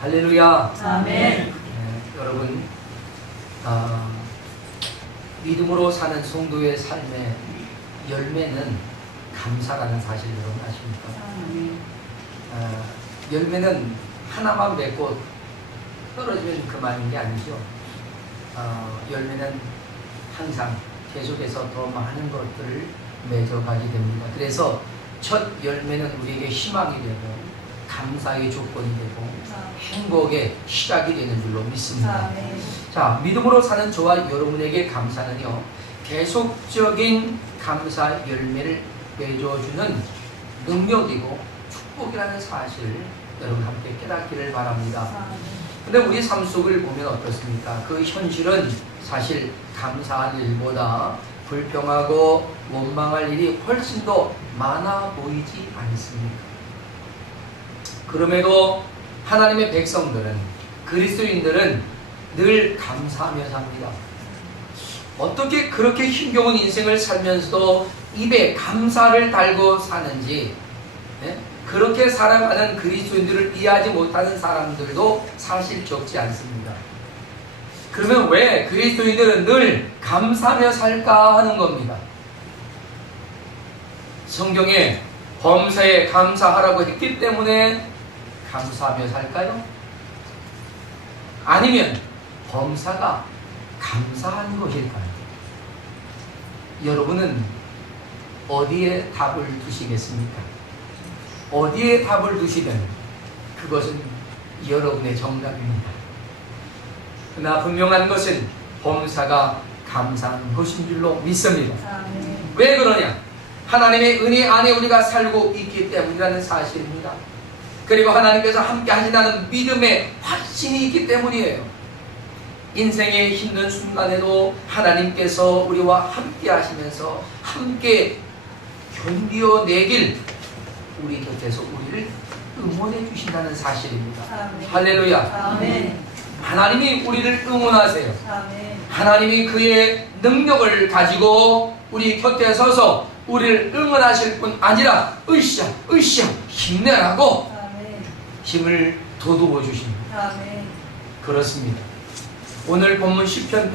할렐루야. 아멘. 여러분, 믿음으로 사는 성도의 삶의 열매는 감사라는 사실 여러분 아십니까? 열매는 하나만 맺고 떨어지면 그만인 게 아니죠. 열매는 항상 계속해서 더 많은 것들을 맺어가게 됩니다. 그래서 첫 열매는 우리에게 희망이 되고 감사의 조건이 되고 행복의 시작이 되는 줄로 믿습니다. 자, 믿음으로 사는 저와 여러분에게 감사는요, 계속적인 감사 열매를 맺어주는 능력이고 축복이라는 사실을 여러분 함께 깨닫기를 바랍니다. 근데 우리 삶 속을 보면 어떻습니까? 그 현실은 사실 감사할 일보다 불평하고 원망할 일이 훨씬 더 많아 보이지 않습니까? 그럼에도 하나님의 백성들은, 그리스도인들은 늘 감사하며 삽니다. 어떻게 그렇게 힘겨운 인생을 살면서도 입에 감사를 달고 사는지, 그렇게 살아가는 그리스도인들을 이해하지 못하는 사람들도 사실 적지 않습니다. 그러면 왜 그리스도인들은 늘 감사하며 살까 하는 겁니다. 성경에 범사에 감사하라고 했기 때문에 감사하며 살까요? 아니면 범사가 감사한 것일까요? 여러분은 어디에 답을 두시겠습니까? 어디에 답을 두시든 그것은 여러분의 정답입니다. 그러나 분명한 것은 범사가 감사한 것인 줄로 믿습니다. 왜 그러냐? 하나님의 은혜 안에 우리가 살고 있기 때문이라는 사실입니다. 그리고 하나님께서 함께 하신다는 믿음의 확신이 있기 때문이에요. 인생의 힘든 순간에도 하나님께서 우리와 함께 하시면서 함께 견디어내길 우리 곁에서 우리를 응원해 주신다는 사실입니다. 아멘. 할렐루야. 아멘. 하나님이 우리를 응원하세요. 아멘. 하나님이 그의 능력을 가지고 우리 곁에 서서 우리를 응원하실 뿐 아니라 으쌰 힘내라고 아멘. 힘을 돋워 주십니다. 아멘. 그렇습니다. 오늘 본문 시편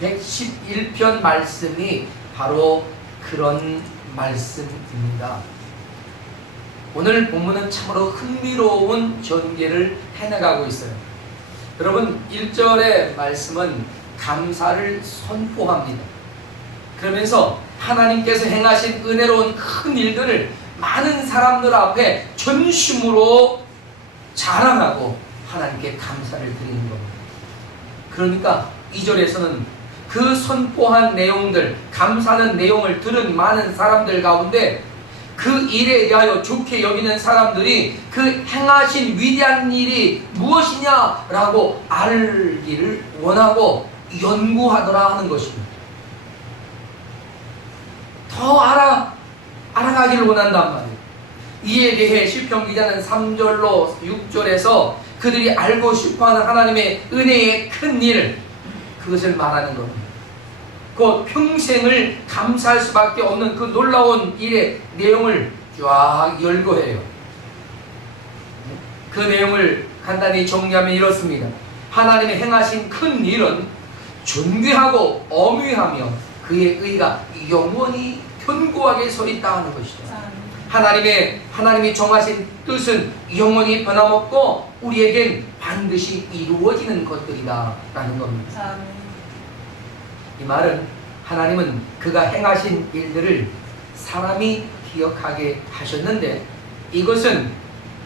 111편 말씀이 바로 그런 말씀입니다. 오늘 본문은 참으로 흥미로운 전개를 해나가고 있어요. 여러분, 1절의 말씀은 감사를 선포합니다. 그러면서 하나님께서 행하신 은혜로운 큰 일들을 많은 사람들 앞에 전심으로 자랑하고 하나님께 감사를 드리는 겁니다. 그러니까 2절에서는 그 선포한 내용들, 감사하는 내용을 들은 많은 사람들 가운데 그 일에 대하여 좋게 여기는 사람들이 그 행하신 위대한 일이 무엇이냐라고 알기를 원하고 연구하더라 하는 것입니다. 더 알아가기를 원한단 말이에요. 이에 대해 시편 기자는 3절로 6절에서 그들이 알고 싶어하는 하나님의 은혜의 큰 일, 그것을 말하는 겁니다. 곧 평생을 감사할 수밖에 없는 그 놀라운 일의 내용을 쫙 열거해요. 그 내용을 간단히 정리하면 이렇습니다. 하나님의 행하신 큰 일은 존귀하고 엄위하며 그의 의가 영원히 견고하게 서 있다 하는 것이죠. 하나님이 정하신 뜻은 영원히 변함없고 우리에겐 반드시 이루어지는 것들이다 라는 겁니다. 이 말은 하나님은 그가 행하신 일들을 사람이 기억하게 하셨는데 이것은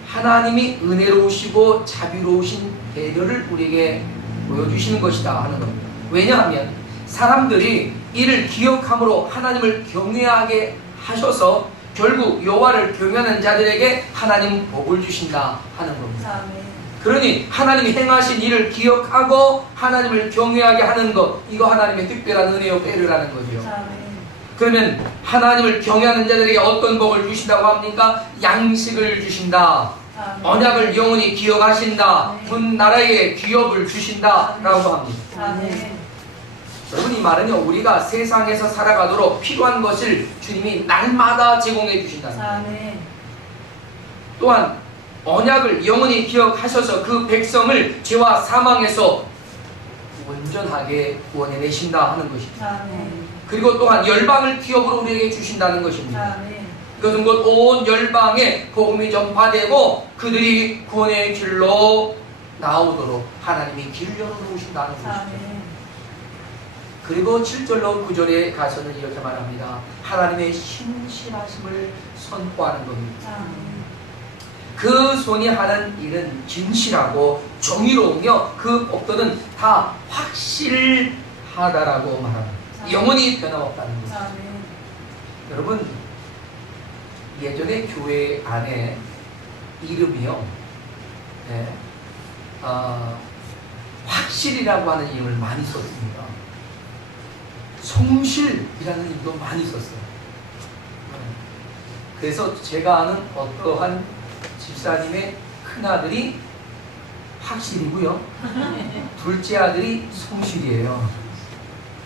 하나님이 은혜로우시고 자비로우신 배려를 우리에게 보여주시는 것이다 하는 겁니다. 왜냐하면 사람들이 이를 기억함으로 하나님을 경외하게 하셔서 결국 여호와를 경외하는 자들에게 하나님은 복을 주신다 하는 겁니다. 그러니 하나님이 행하신 일을 기억하고 하나님을 경외하게 하는 것, 이거 하나님의 특별한 은혜요 배려라는 거죠. 그러면 하나님을 경외하는 자들에게 어떤 복을 주신다고 합니까? 양식을 주신다. 언약을 영원히 기억하신다. 문 나라에 기업을 주신다라고 합니다. 여러분, 이 말은요, 우리가 세상에서 살아가도록 필요한 것을 주님이 날마다 제공해 주신다는 거예요. 또한 언약을 영원히 기억하셔서 그 백성을 죄와 사망에서 온전하게 구원해내신다 하는 것입니다. 아멘. 그리고 또한 열방을 기업으로 우리에게 주신다는 것입니다. 아멘. 이것은 곧 온 열방에 복음이 전파되고 그들이 구원의 길로 나오도록 하나님이 길 열어놓으신다는 것입니다. 아멘. 그리고 7절로 9절에 가서는 이렇게 말합니다. 하나님의 신실하심을 선포하는 겁니다. 아멘. 그 손이 하는 일은 진실하고 정의로우며 그 법도는 다 확실하다라고 말합니다. 영원히 변함없다는 것입니다. 아멘. 여러분, 예전에 교회 안에 이름이요, 네, 확실이라고 하는 이름을 많이 썼습니다. 성실이라는 이름도 많이 썼어요. 그래서 제가 아는 어떠한 집사님의 큰아들이 확실이고요, 둘째 아들이 성실이에요.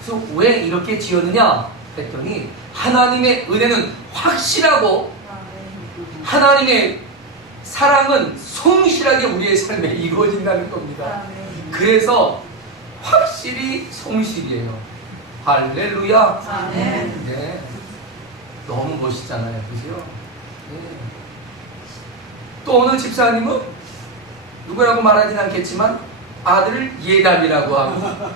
그래서 왜 이렇게 지었느냐 했더니 하나님의 은혜는 확실하고 하나님의 사랑은 성실하게 우리의 삶에 이루어진다는 겁니다. 아멘. 그래서 확실히 성실이에요. 할렐루야. 아멘. 네. 너무 멋있잖아요. 그죠? 네. 또 어느 집사님은 누구라고 말하진 않겠지만 아들을 예담이라고 하고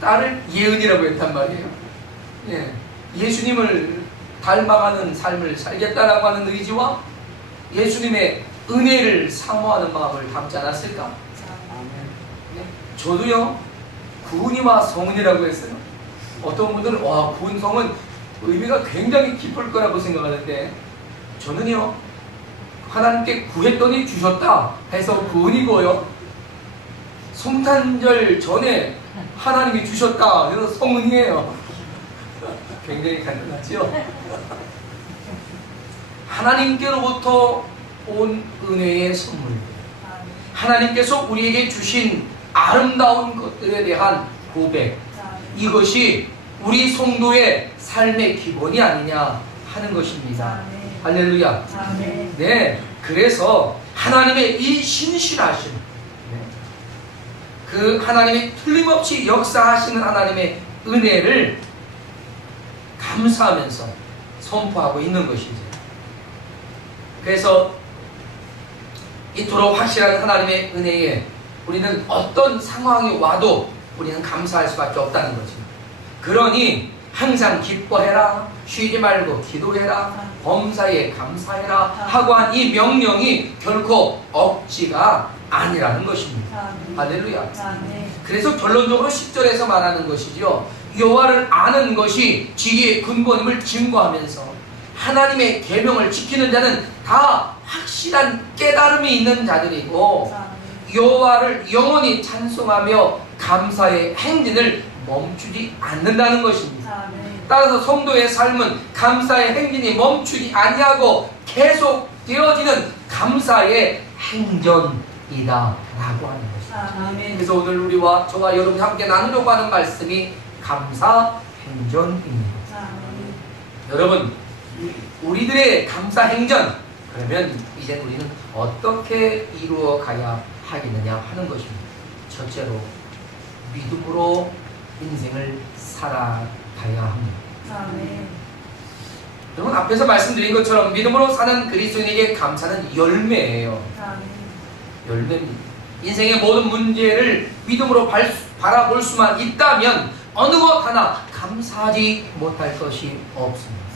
딸을 예은이라고 했단 말이에요. 예. 예수님을 닮아가는 삶을 살겠다라고 하는 의지와 예수님의 은혜를 사모하는 마음을 담지 않았을까? 예. 저도요, 구은이와 성은이라고 했어요. 어떤 분들은 와, 구은 성은 의미가 굉장히 깊을 거라고 생각하는데 저는요, 하나님께 구했더니 주셨다 해서 구은이고요, 성탄절 전에 하나님이 주셨다 해서 성은이에요. 굉장히 간단하죠? 하나님께로부터 온 은혜의 선물, 하나님께서 우리에게 주신 아름다운 것들에 대한 고백, 이것이 우리 성도의 삶의 기본이 아니냐 하는 것입니다. 할렐루야. 네, 그래서 하나님의 이 신실하심, 그 하나님이 틀림없이 역사하시는 하나님의 은혜를 감사하면서 선포하고 있는 것이죠. 그래서 이토록 확실한 하나님의 은혜에 우리는 어떤 상황이 와도 우리는 감사할 수밖에 없다는 거죠. 그러니 항상 기뻐해라, 쉬지 말고 기도해라, 범사에 감사해라 하고 한 이 명령이 결코 억지가 아니라는 것입니다. 할렐루야. 그래서 결론적으로 10절에서 말하는 것이죠. 여호와를 아는 것이 지혜의 근본임을 증거하면서 하나님의 계명을 지키는 자는 다 확실한 깨달음이 있는 자들이고 여호와를 영원히 찬송하며 감사의 행진을 멈추지 않는다는 것입니다. 따라서 성도의 삶은 감사의 행진이 멈추지 아니하고 계속 되어지는 감사의 행전이다 라고 하는 것입니다. 그래서 오늘 우리와 저와 여러분이 함께 나누려고 하는 말씀이 감사 행전입니다. 여러분, 우리들의 감사 행전, 그러면 이제 우리는 어떻게 이루어 가야 하겠느냐 하는 것입니다. 첫째로 믿음으로 인생을 살아가야 합니다. 여러분, 앞에서 말씀드린 것처럼 믿음으로 사는 그리스도인에게 감사는 열매예요. 열매입니다. 인생의 모든 문제를 믿음으로 바라볼 수만 있다면 어느 것 하나 감사하지 못할 것이 없습니다.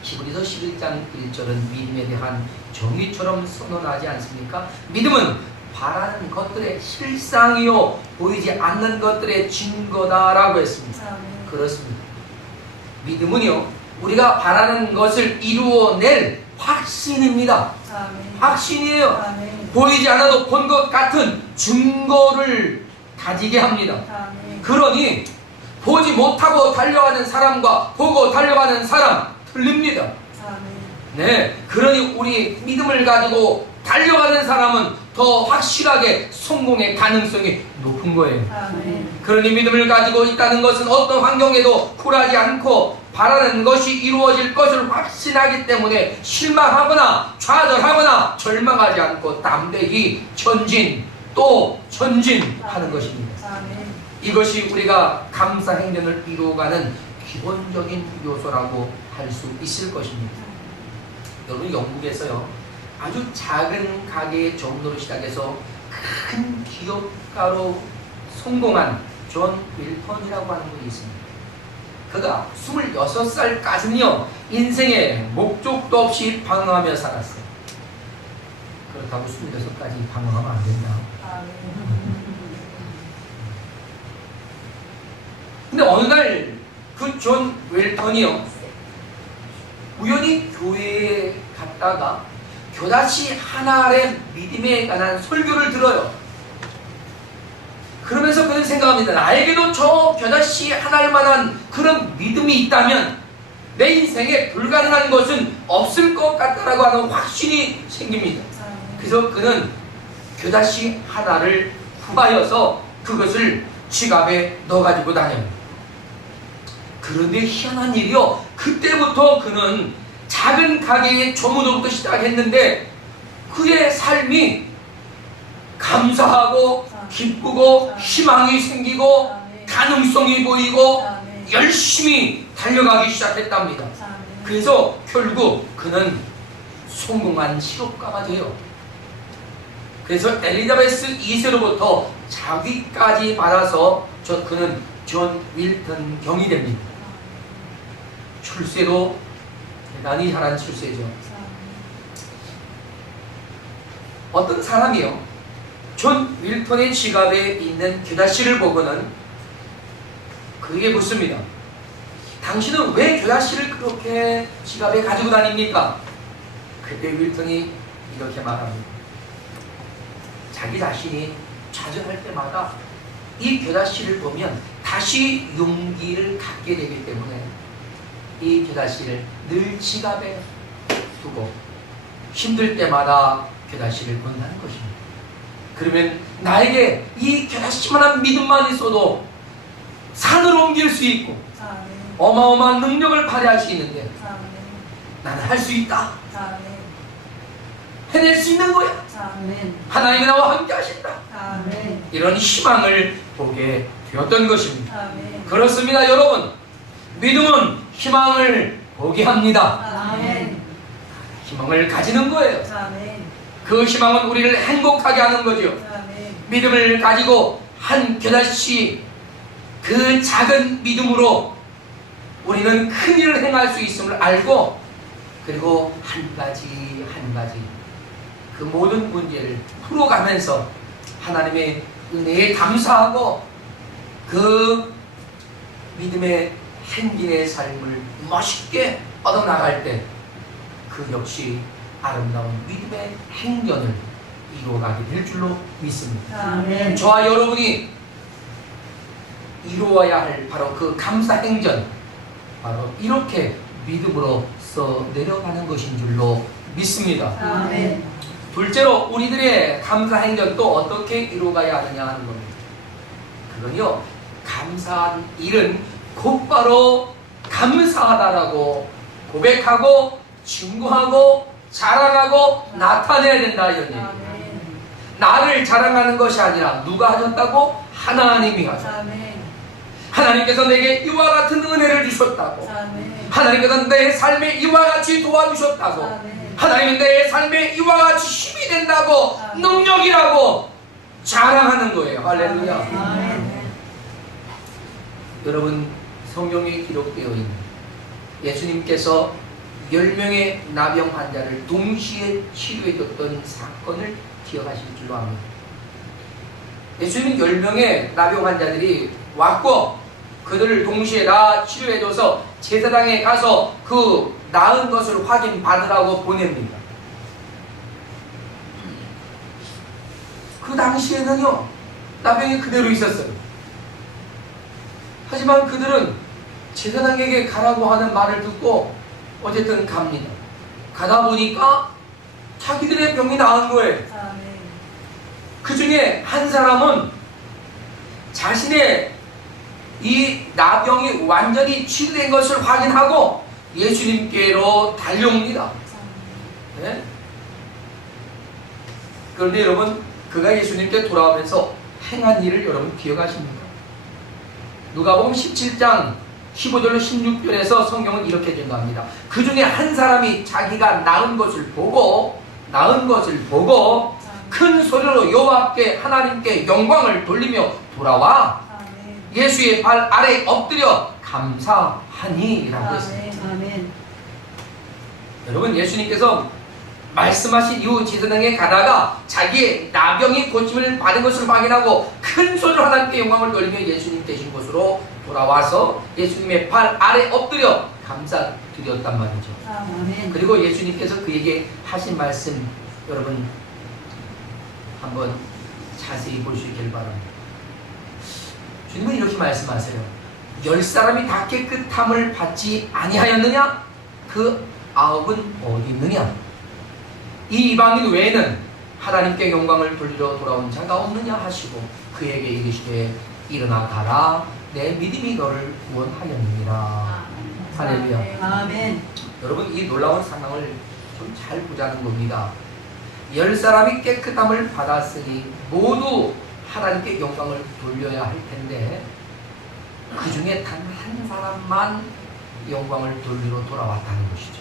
히브리서 11장 1절은 믿음에 대한 정의처럼 선언하지 않습니까? 믿음은 바라는 것들의 실상이요 보이지 않는 것들의 증거다라고 했습니다. 그렇습니다. 믿음은요, 우리가 바라는 것을 이루어낼 확신입니다. 확신이에요. 보이지 않아도 본 것 같은 증거를 가지게 합니다. 그러니 보지 못하고 달려가는 사람과 보고 달려가는 사람 틀립니다. 네, 그러니 우리 믿음을 가지고 달려가는 사람은 더 확실하게 성공의 가능성이 높은 거예요. 그러니 믿음을 가지고 있다는 것은 어떤 환경에도 굴하지 않고 바라는 것이 이루어질 것을 확신하기 때문에 실망하거나 좌절하거나 절망하지 않고 담대히 전진 또 전진하는 것입니다. 이것이 우리가 감사 행전을 이루어가는 기본적인 요소라고 할 수 있을 것입니다. 여러분, 영국에서요, 아주 작은 가게의 점으로 시작해서 큰 기업가로 성공한 존 윌턴이라고 하는 분이 있습니다. 그가 26살까지는요 인생에 목적도 없이 방황하며 살았어요. 그렇다고 26까지 방황하면 안 된다. 근데 어느 날 그 존 웰턴이요 우연히 교회에 갔다가 교다시 하나의 믿음에 관한 설교를 들어요. 그러면서 그는 생각합니다. 나에게도 저 교다시 하나일 만한 그런 믿음이 있다면 내 인생에 불가능한 것은 없을 것 같다라고 하는 확신이 생깁니다. 그래서 그는 교다시 하나를 구하여서 그것을 지갑에 넣어가지고 다녀요. 그런데 희한한 일이요, 그때부터 그는 작은 가게의 조무조부터 시작했는데 그의 삶이 감사하고 기쁘고 희망이 생기고 가능성이 보이고 열심히 달려가기 시작했답니다. 그래서 결국 그는 성공한 실업가가 돼요. 그래서 엘리자베스 2세로부터 자위까지 받아서 그는 존 윌턴 경이 됩니다. 출세도 대단히 잘한 출세죠. 어떤 사람이요 존 윌턴의 지갑에 있는 교다시를 보고는 그에게 묻습니다. 당신은 왜 교다시를 그렇게 지갑에 가지고 다닙니까? 그때 윌턴이 이렇게 말합니다. 자기 자신이 좌절할 때마다 이 교다시를 보면 다시 용기를 갖게 되기 때문에 이 교다시를 늘 지갑에 두고 힘들 때마다 교다시를 본다는 것입니다. 그러면 나에게 이 교다시만한 믿음만 있어도 산을 옮길 수 있고 어마어마한 능력을 발휘할 수 있는데 나는 할 수 있다. 해낼 수 있는 거야. 하나님이 나와 함께 하신다. 이런 희망을 보게 되었던 것입니다. 그렇습니다, 여러분. 믿음은 희망을 보게 합니다. 희망을 가지는 거예요. 그 희망은 우리를 행복하게 하는 거죠. 믿음을 가지고 한 교다시 그 작은 믿음으로 우리는 큰 일을 행할 수 있음을 알고 그리고 한 가지 한 가지 그 모든 문제를 풀어가면서 하나님의 은혜에 감사하고 그 믿음의 행진의 삶을 멋있게 얻어나갈 때 그 역시 아름다운 믿음의 행전을 이루어가게 될 줄로 믿습니다. 저와 여러분이 이루어야 할 바로 그 감사 행전, 바로 이렇게 믿음으로써 내려가는 것인 줄로 믿습니다. 둘째로 우리들의 감사 행전 또 어떻게 이루어가야 하느냐 하는 겁니다. 그건요, 감사한 일은 곧바로 감사하다라고 고백하고 증거하고 자랑하고 나타내야 된다, 이런 얘기입니다. 나를 자랑하는 것이 아니라 누가 하셨다고? 하나님이 하셨다. 하나님께서 내게 이와 같은 은혜를 주셨다고. 하나님께서 내 삶에 이와 같이 도와주셨다고. 하나님은 내 삶에 이와 같이 힘이 된다고, 능력이라고 자랑하는 거예요. 할렐루야. 여러분, 성경에 기록되어 있는 예수님께서 10명의 나병 환자를 동시에 치료해줬던 사건을 기억하실 줄로 압니다. 예수님 10명의 나병 환자들이 왔고 그들을 동시에 다 치료해줘서 제사장에 가서 그 나은 것을 확인받으라고 보냅니다. 그 당시에는요, 나병이 그대로 있었어요. 하지만 그들은 제사장에게 가라고 하는 말을 듣고 어쨌든 갑니다. 가다 보니까 자기들의 병이 나은 거예요. 그 중에 한 사람은 자신의 이 나병이 완전히 치유된 것을 확인하고 예수님께로 달려옵니다. 네? 그런데 여러분, 그가 예수님께 돌아오면서 행한 일을 여러분 기억하십니까? 누가복음 17장 15절로 16절에서 성경은 이렇게 증거합니다. 그 중에 한 사람이 자기가 낳은 것을 보고 큰 소리로 여호와께 하나님께 영광을 돌리며 돌아와 예수의 발 아래 엎드려 감사하니라고 했습니다. 아멘. 여러분, 예수님께서 말씀하신 이후 제사장에 가다가 자기의 나병이 고침을 받은 것을 확인하고 큰 소리로 하나님께 영광을 돌리며 예수님 계신 곳으로 돌아와서 예수님의 발 아래 엎드려 감사드렸단 말이죠. 아멘. 그리고 예수님께서 그에게 하신 말씀 여러분 한번 자세히 볼 수 있길 바랍니다. 주님은 이렇게 말씀하세요. 10사람이 다 깨끗함을 받지 아니하였느냐? 그 9은 어디 있느냐? 이 이방인 외에는 하나님께 영광을 돌리러 돌아온 자가 없느냐 하시고 그에게 이르시되 일어나 가라, 내 믿음이 너를 구원하였느니라. 할렐루야. 아멘. 여러분, 이 놀라운 상황을 좀 잘 보자는 겁니다. 10사람이 깨끗함을 받았으니 모두 하나님께 영광을 돌려야 할 텐데 그 중에 단 한 사람만 영광을 돌리러 돌아왔다는 것이죠.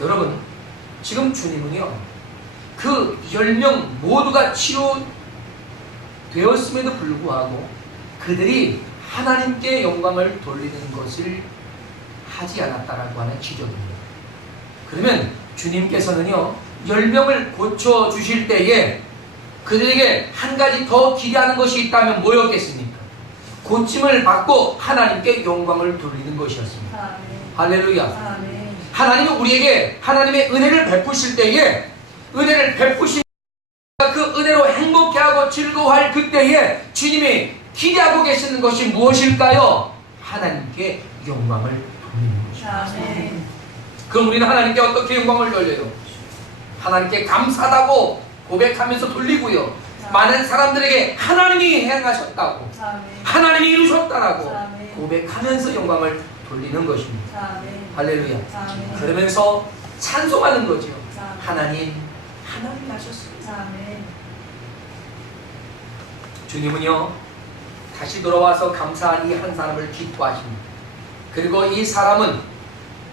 여러분, 지금 주님은요, 그 10명 모두가 치유되었음에도 불구하고 그들이 하나님께 영광을 돌리는 것을 하지 않았다라고 하는 기적입니다. 그러면 주님께서는요, 10명을 고쳐주실 때에 그들에게 한 가지 더 기대하는 것이 있다면 뭐였겠습니까? 고침을 받고 하나님께 영광을 돌리는 것이었습니다. 아멘. 할렐루야. 아멘. 하나님이 우리에게 하나님의 은혜를 베푸실 때에 은혜를 베푸신 그 은혜로 행복해하고 즐거워할 그때에 주님이 기대하고 계시는 것이 무엇일까요? 하나님께 영광을 돌리는 것입니다. 아멘. 그럼 우리는 하나님께 어떻게 영광을 돌려요? 하나님께 감사하다고 고백하면서 돌리고요. 많은 사람들에게 하나님이 행하셨다고, 아멘. 하나님이 이루셨다라고 아멘. 고백하면서 영광을 돌리는 것입니다. 아멘. 할렐루야. 아멘. 그러면서 찬송하는 거죠. 아멘. 하나님이 하셨습니다. 아멘. 주님은요, 다시 돌아와서 감사한 이 한 사람을 기뻐하십니다. 그리고 이 사람은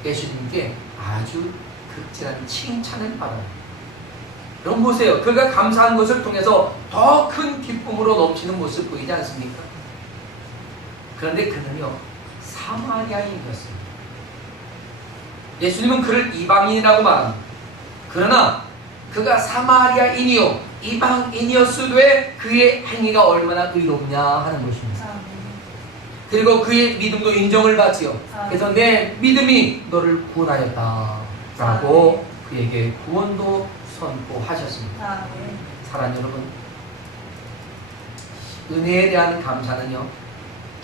예수님께 아주 극진한 칭찬을 받아요. 여러분 보세요. 그가 감사한 것을 통해서 더 큰 기쁨으로 넘치는 모습 보이지 않습니까? 그런데 그는요, 사마리아인이었습니다. 예수님은 그를 이방인이라고 말합니다. 그러나 그가 사마리아인이요 이방인이었으되 그의 행위가 얼마나 의롭냐 하는 것입니다. 아멘. 그리고 그의 믿음도 인정을 받지요. 그래서 내 믿음이 너를 구원하였다 라고 그에게 구원도 선포하셨습니다. 아멘. 사랑하는 여러분, 은혜에 대한 감사는요,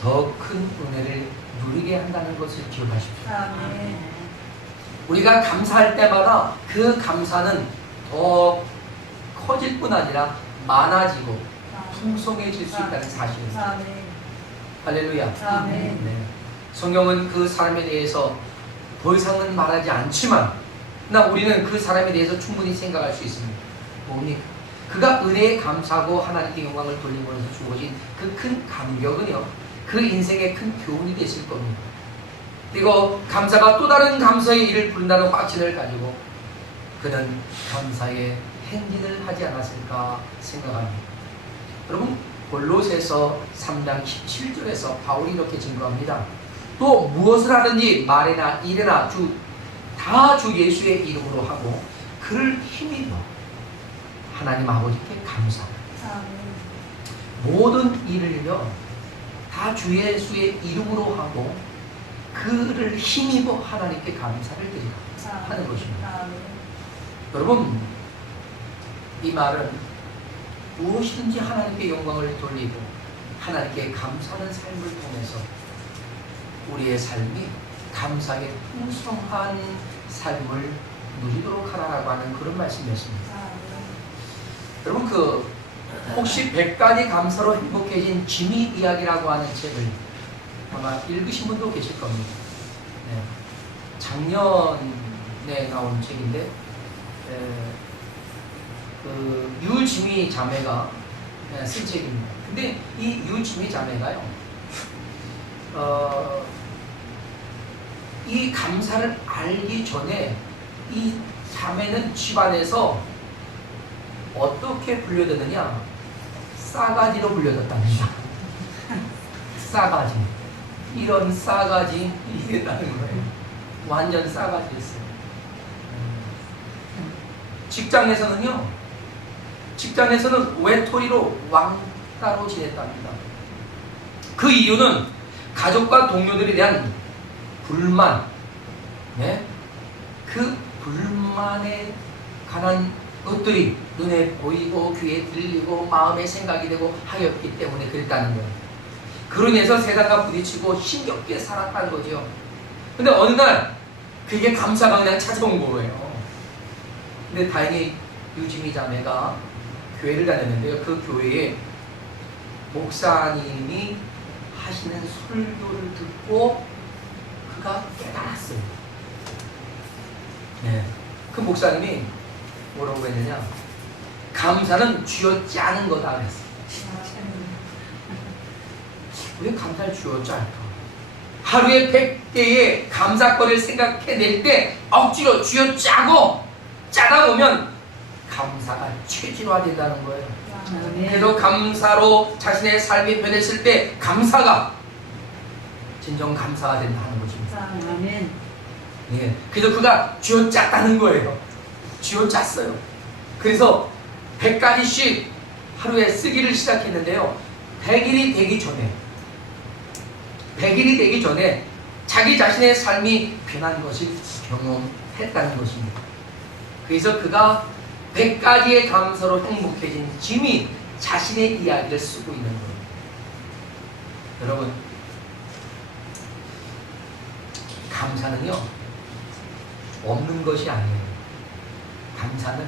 더 큰 은혜를 누리게 한다는 것을 기억하십시오. 아멘. 우리가 감사할 때마다 그 감사는 더 커질 뿐 아니라 많아지고 풍성해질 수 있다는 사실입니다. 아멘. 할렐루야. 아멘. 네. 성경은 그 사람에 대해서 더 이상은 말하지 않지만 그러나 우리는 그 사람에 대해서 충분히 생각할 수 있습니다. 뭡니까? 그가 은혜에 감사하고 하나님께 영광을 돌리면서 주어진 그 큰 감격은요, 그 인생의 큰 교훈이 되실 겁니다. 그리고 감사가 또 다른 감사의 일을 부른다는 확신을 가지고 그는 감사의 행진을 하지 않았을까 생각합니다. 여러분, 골로새서 3장 17절에서 바울이 이렇게 증거합니다. 또 무엇을 하든지 말이나 일이나 다 주 예수의 이름으로 하고 그를 힘입어 하나님 아버지께 감사합니다. 모든 일을요, 다 주 예수의 이름으로 하고 그를 힘입어 하나님께 감사를 드리라 하는 것입니다. 여러분, 이 말은 무엇이든지 하나님께 영광을 돌리고 하나님께 감사하는 삶을 통해서 우리의 삶이 감사의 풍성한 삶을 누리도록 하라고 하는 그런 말씀이었습니다. 여러분, 혹시 100가지 감사로 행복해진 지미 이야기라고 하는 책을 아마 읽으신 분도 계실 겁니다. 네. 작년에 나온 책인데 그 유지미 자매가 쓴 책입니다. 근데 이 유지미 자매가요, 이 감사를 알기 전에 이 자매는 집안에서 어떻게 불려졌느냐? 싸가지로 불려졌답니다. 싸가지. 이런 싸가지 이게 나는 거예요. 완전 싸가지였어요. 직장에서는 외톨이로 왕따로 지냈답니다. 그 이유는 가족과 동료들에 대한 불만, 네? 그 불만에 관한 것들이 눈에 보이고 귀에 들리고 마음에 생각이 되고 하였기 때문에 그랬다는 거예요. 그로 인해서 세상과 부딪히고 힘겹게 살았다는 거죠. 근데 어느 날 그게 감사가 그냥 찾아온 거예요. 근데 다행히 유지미 자매가 교회를 다녔는데요, 그 교회에 목사님이 하시는 설교를 듣고 그가 깨달았어요. 네. 그 목사님이 뭐라고 했느냐? 감사는 쥐어짜 않은 거다 그랬어요. 왜 감사를 쥐어짜 할까? 하루에 100개의 감사거리를 생각해낼 때 억지로 쥐어짜고 짜다 보면 감사가 체질화된다는 거예요. 그래도 감사로 자신의 삶이 변했을 때 감사가 진정 감사가 된다는 것입니다. 아멘. 예, 그래서 그가 쥐어짰다는 거예요. 쥐어짰어요. 그래서 100가지씩 하루에 쓰기를 시작했는데요, 100일이 되기 전에 자기 자신의 삶이 변한 것을 경험했다는 것입니다. 그래서 그가 100가지의 감사로 행복해진 짐이 자신의 이야기를 쓰고 있는 거예요. 여러분, 감사는요, 없는 것이 아니에요. 감사는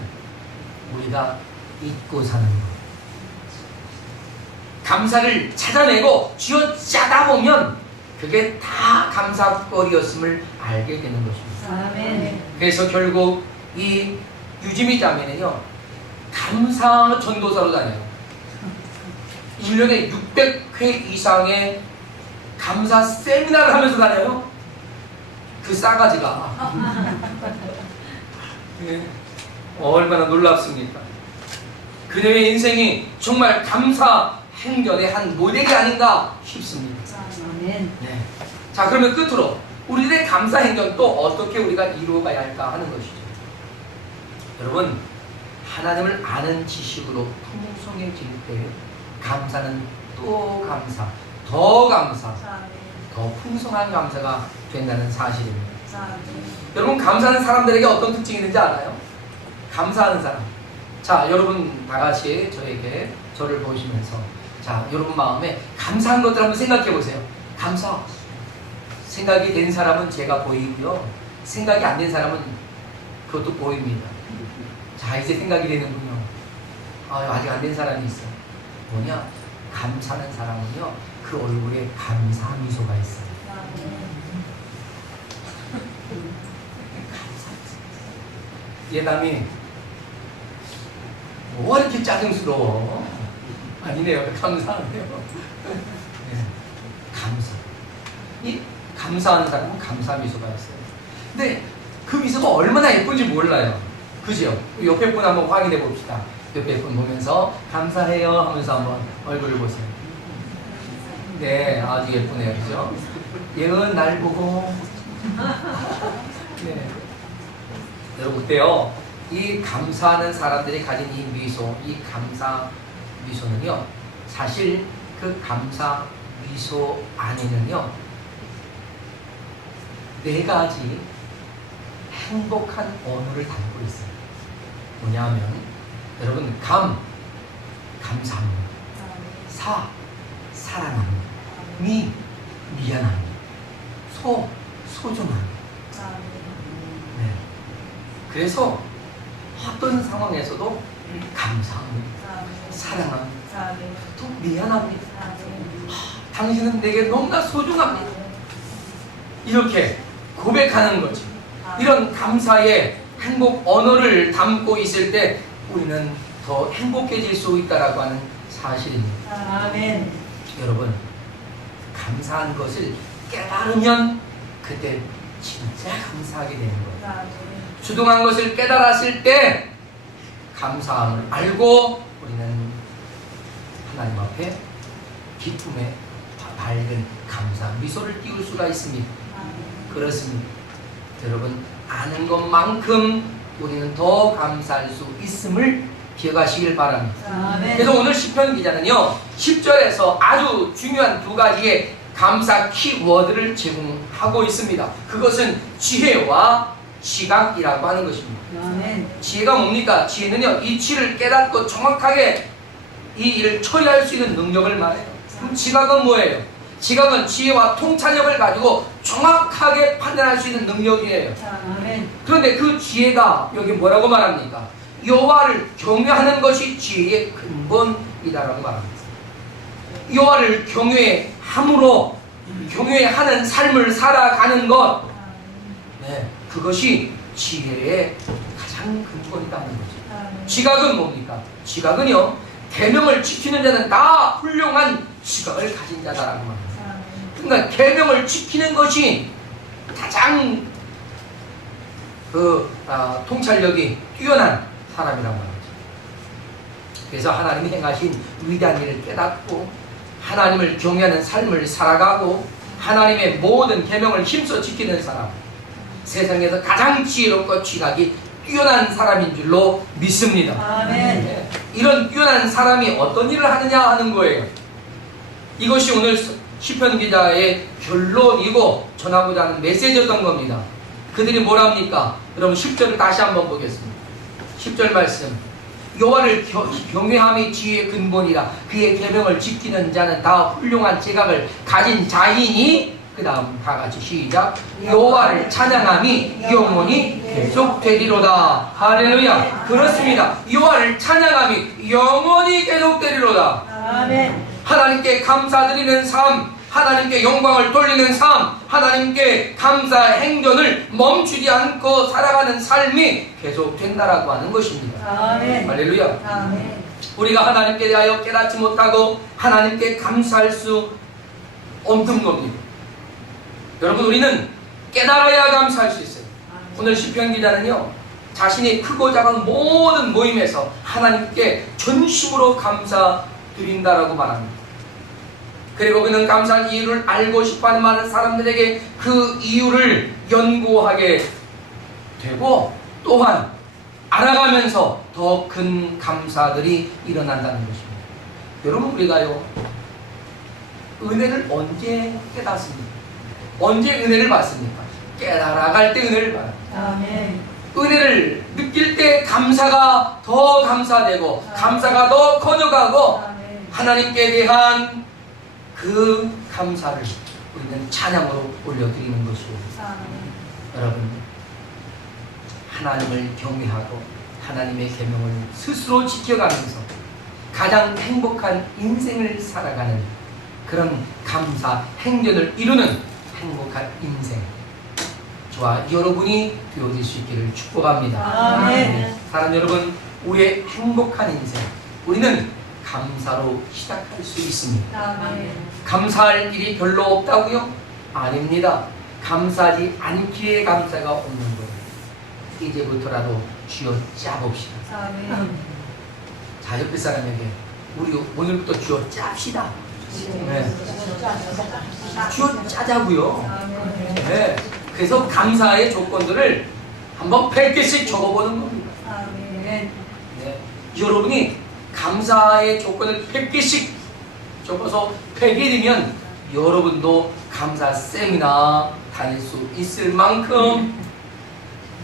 우리가 잊고 사는 거예요. 감사를 찾아내고 쥐어짜다 보면 그게 다 감사거리였음을 알게 되는 것입니다. 아멘. 그래서 결국 이 유지미 자매는요, 감사 전도사로 다녀요. 1년에 600회 이상의 감사 세미나를 하면서 다녀요. 그 싸가지가. 네. 얼마나 놀랍습니까? 그녀의 인생이 정말 감사 행전의 한 모델이 아닌가 싶습니다. 아멘. 네. 자, 그러면 끝으로 우리들의 감사 행전 또 어떻게 우리가 이루어가야 할까 하는 것이죠. 여러분, 하나님을 아는 지식으로 풍성해질 때 감사는 또 감사, 더 감사, 더 풍성한 감사가 된다는 사실입니다. 여러분, 감사하는 사람들에게 어떤 특징이 있는지 알아요? 감사하는 사람. 자, 여러분 다 같이 저를 보시면서, 자, 여러분 마음에 감사한 것들 한번 생각해 보세요. 감사. 생각이 된 사람은 제가 보이고요, 생각이 안 된 사람은 그것도 보입니다. 자, 이제 생각이 되는군요. 아직 안 된 사람이 있어요. 뭐냐? 감사하는 사람은요, 그 얼굴에 감사 미소가 있어요. 예담이 뭐 이렇게 짜증스러워? 아니네요. 감사하네요. 네. 감사. 이 감사하는 사람은 감사 미소가 있어요. 근데 그 미소가 얼마나 예쁜지 몰라요. 그죠? 옆에 분 한번 확인해 봅시다. 옆에 분 보면서 감사해요 하면서 한번 얼굴을 보세요. 네, 아주 예쁘네요. 그죠? 얘는 날 보고. 네. 여러분, 어때요? 이 감사하는 사람들이 가진 이 미소, 이 감사 미소는요, 사실 그 감사 미소 안에는요, 4가지 행복한 언어를 담고 있어요. 뭐냐면, 여러분, 감사합니다. 사랑합니다. 미안합니다. 소중합니다. 네. 그래서 어떤 상황에서도 감사합니다. 사랑합니다. 또 미안합니다. 당신은 내게 너무나 소중합니다. 이렇게 고백하는 거죠. 이런 감사의 행복 언어를 담고 있을 때 우리는 더 행복해질 수 있다라고 하는 사실입니다. 아멘. 여러분, 감사한 것을 깨달으면 그때 진짜 감사하게 되는 거예요. 주동한 것을 깨달았을 때 감사함을 알고 우리는 하나님 앞에 기쁨의 밝은 감사 미소를 띄울 수가 있습니다. 그렇습니다. 여러분, 아는 것만큼 우리는 더 감사할 수 있음을 기억하시길 바랍니다. 아멘. 그래서 오늘 시편 기자는요 10절에서 아주 중요한 두 가지의 감사 키워드를 제공하고 있습니다. 그것은 지혜와 지각이라고 하는 것입니다. 아멘. 지혜가 뭡니까? 지혜는요 이치를 깨닫고 정확하게 이 일을 처리할 수 있는 능력을 말해요. 그럼 지각은 뭐예요? 지각은 지혜와 통찰력을 가지고 정확하게 판단할 수 있는 능력이에요. 아멘. 그런데 그 지혜가 여기 뭐라고 말합니까? 여호와를 경외하는 것이 지혜의 근본이다라고 말합니다. 여호와를 경외함으로 경외하는 삶을 살아가는 것, 그것이 지혜의 가장 근본이라는 거죠. 지각은 뭡니까? 지각은요 계명을 지키는 자는 다 훌륭한 지각을 가진 자다라고 말합니다. 그러니까 계명을 지키는 것이 가장 통찰력이 뛰어난 사람이라고 말하죠. 그래서 하나님이 행하신 위대한 일을 깨닫고 하나님을 경외하는 삶을 살아가고 하나님의 모든 계명을 힘써 지키는 사람, 세상에서 가장 지혜롭고 지각이 뛰어난 사람인 줄로 믿습니다. 아멘. 이런 뛰어난 사람이 어떤 일을 하느냐 하는 거예요. 이것이 오늘 시편 기자의 결론이고 전하고자 하는 메시지였던 겁니다. 그들이 뭐랍니까? 여러분 10절을 다시 한번 보겠습니다. 10절 말씀, 여호와를 경외함이 지혜의 근본이라 그의 계명을 지키는 자는 다 훌륭한 지각을 가진 자이니, 그 다음 다 같이 시작, 여호와를 찬양함이 영원히 계속되리로다. 할렐루야. 그렇습니다. 여호와를 찬양함이 영원히 계속되리로다. 아멘. 하나님께 감사드리는 삶, 하나님께 영광을 돌리는 삶, 하나님께 감사 행전을 멈추지 않고 살아가는 삶이 계속된다라고 하는 것입니다. 아멘. 할렐루야. 아멘. 우리가 하나님께 대하여 깨닫지 못하고 하나님께 감사할 수 없는 겁니다. 여러분, 우리는 깨달아야 감사할 수 있어요. 오늘 시편 기자는요 자신이 크고 작은 모든 모임에서 하나님께 전심으로 감사드린다라고 말합니다. 그리고 그는 감사한 이유를 알고 싶어하는 많은 사람들에게 그 이유를 연구하게 되고 또한 알아가면서 더 큰 감사들이 일어난다는 것입니다. 여러분, 우리가요 은혜를 언제 깨닫습니까? 언제 은혜를 받습니까? 깨달아갈 때 은혜를 받아요. 아멘. 은혜를 느낄 때 감사가 더 감사되고 감사가 더 커져가고 아멘. 하나님께 대한 그 감사를 우리는 찬양으로 올려드리는 것이고, 여러분, 하나님을 경외하고 하나님의 계명을 스스로 지켜가면서 가장 행복한 인생을 살아가는 그런 감사 행전을 이루는 행복한 인생, 저와 여러분이 되어질 수 있기를 축복합니다. 아멘. 사랑 여러분, 우리의 행복한 인생, 우리는 감사로 시작할 수 있습니다. 아멘. 감사할 일이 별로 없다고요? 아닙니다. 감사하지 않기에 감사가 없는 거예요. 이제부터라도 쥐어 짜봅시다. 아멘. 자, 옆에 사람에게 우리 오늘부터 쥐어 짭시다. 네. 쥐어 짜자고요. 네. 그래서 감사의 조건들을 한번 100개씩 적어보는 겁니다. 아멘. 네. 여러분이 감사의 조건을 100개씩 적어서 100일이면 여러분도 감사 세미나 다닐 수 있을 만큼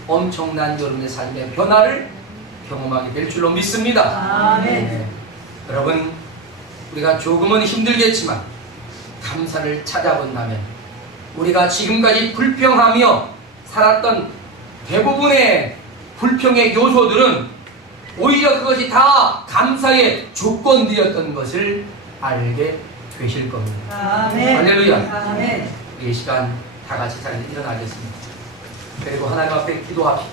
엄청난 여러분의 삶의 변화를 경험하게 될 줄로 믿습니다. 아멘. 네. 여러분, 우리가 조금은 힘들겠지만 감사를 찾아본다면 우리가 지금까지 불평하며 살았던 대부분의 불평의 요소들은 오히려 그것이 다 감사의 조건되었던 것을 알게 되실 겁니다. 아멘. 할렐루야. 아멘. 이 시간 다 같이 잘 일어나겠습니다. 그리고 하나님 앞에 기도합시다.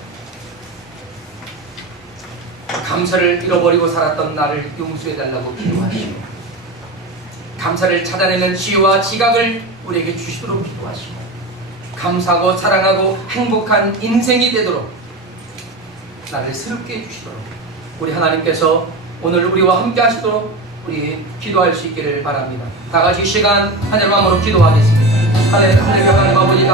감사를 잃어버리고 살았던 나를 용서해달라고 기도하시고, 감사를 찾아내는 지혜와 지각을 우리에게 주시도록 기도하시고, 감사하고 사랑하고 행복한 인생이 되도록 나를 새롭게 해주시도록 우리 하나님께서 오늘 우리와 함께 하시도록 우리 기도할 수 있기를 바랍니다. 다 같이 이 시간 하나님 마음으로 기도하겠습니다. 하나님 아버지